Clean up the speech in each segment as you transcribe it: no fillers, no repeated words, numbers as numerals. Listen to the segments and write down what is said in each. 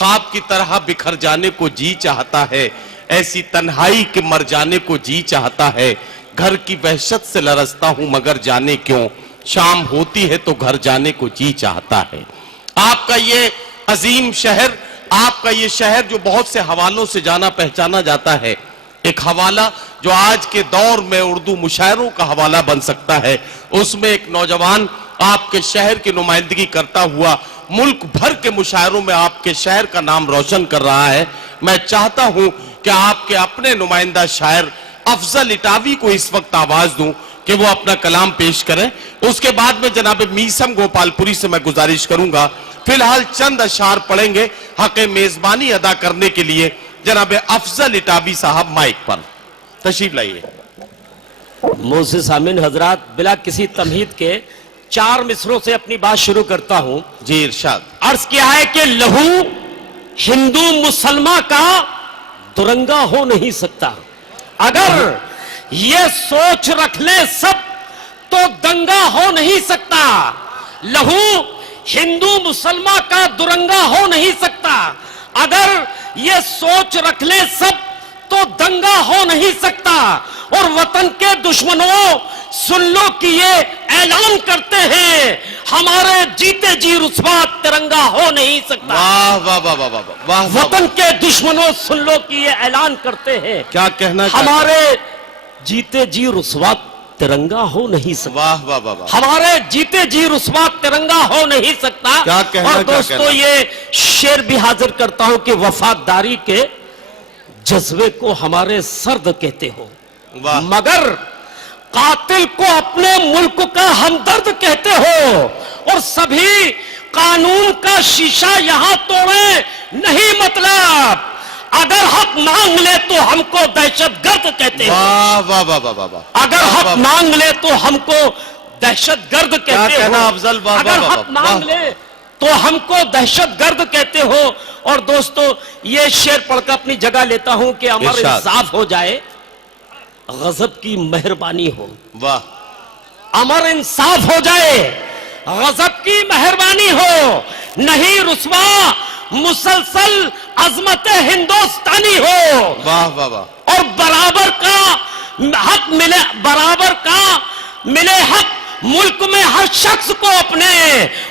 خواب کی طرح بکھر جانے کو جی چاہتا ہے، ایسی تنہائی کے مر جانے کو جی چاہتا ہے، گھر کی وحشت سے لرزتا ہوں مگر جانے کیوں، شام ہوتی ہے تو گھر جانے کو جی چاہتا ہے۔ آپ کا یہ عظیم شہر، آپ کا یہ شہر جو بہت سے حوالوں سے جانا پہچانا جاتا ہے، ایک حوالہ جو آج کے دور میں اردو مشاعروں کا حوالہ بن سکتا ہے، اس میں ایک نوجوان آپ کے شہر کی نمائندگی کرتا ہوا ملک بھر کے مشاعروں میں آپ کے شہر کا نام روشن کر رہا ہے۔ میں چاہتا ہوں کہ آپ کے اپنے نمائندہ شاعر افضل اٹاوی کو اس وقت آواز دوں کہ وہ اپنا کلام پیش کریں، اس کے بعد میں جناب میسم گوپال پوری سے میں گزارش کروں گا فی الحال چند اشعار پڑھیں گے حق میزبانی ادا کرنے کے لیے۔ جناب افضل اٹاوی صاحب مائک پر تشریف لائیے۔ موسیس امین حضرات، بلا کسی تمہید کے 4 مصروں سے اپنی بات شروع کرتا ہوں۔ جی ارشاد۔ عرض کیا ہے کہ لہو ہندو مسلمہ کا درنگا ہو نہیں سکتا، اگر یہ سوچ رکھ لے سب تو دنگا ہو نہیں سکتا۔ لہو ہندو مسلمہ کا درنگا ہو نہیں سکتا، اگر یہ سوچ رکھ لے سب تو دنگا ہو نہیں سکتا۔ اور وطن کے دشمنوں سن لو کہ یہ اعلان کرتے ہیں، ہمارے جیتے جی رسوا ترنگا ہو نہیں سکتا۔ واہ واہ واہ واہ واہ واہ۔ وطن کے دشمنوں سن لو کہ یہ اعلان کرتے ہیں، کیا کہنا چاہتے ہیں؟ ہمارے جیتے جی رسوا ترنگا ہو نہیں سکتا۔ واہ واہ واہ واہ۔ ہمارے جیتے جی رسوا ترنگا ہو نہیں سکتا۔ کیا کہنا، اور کیا دوستو کہنا؟ یہ شعر بھی حاضر کرتا ہوں کہ وفاداری کے جذبے کو ہمارے سرد کہتے ہو، واہ۔ مگر قاتل کو اپنے ملک کا ہمدرد کہتے ہو، اور سبھی قانون کا شیشہ یہاں توڑے نہیں مطلب، اگر حق مانگ لے تو ہم کو دہشت گرد کہتے ہو۔ واہ واہ واہ واہ واہ۔ اگر حق مانگ لے تو ہم کو دہشت گرد کیا کہتے ہو۔ کہنا افضل، واہ واہ اگر واہ حق واہ۔ مانگ لے تو ہم کو دہشت گرد کہتے ہو۔ اور دوستو یہ شعر پڑھ کر اپنی جگہ لیتا ہوں کہ امر ارشاد۔ انصاف ہو جائے، غضب کی مہربانی ہو۔ واہ۔ امر انصاف ہو جائے، غضب کی مہربانی ہو، نہیں رسوا مسلسل عظمت ہندوستانی ہو۔ واہ واہ واہ۔ اور برابر کا حق ملے، برابر کا ملے حق ملک میں ہر شخص کو اپنے،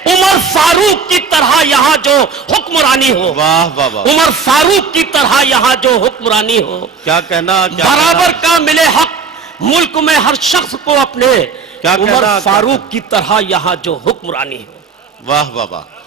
عمر فاروق کی طرح یہاں جو حکمرانی ہو۔ واہ واہ واہ۔ عمر فاروق کی طرح یہاں جو حکمرانی ہو۔ کیا کہنا، کیا برابر کہنا؟ کا ملے حق ملک میں ہر شخص کو اپنے، کیا کہنا، عمر کیا فاروق کی طرح یہاں جو حکمرانی ہو۔ واہ واہ واہ۔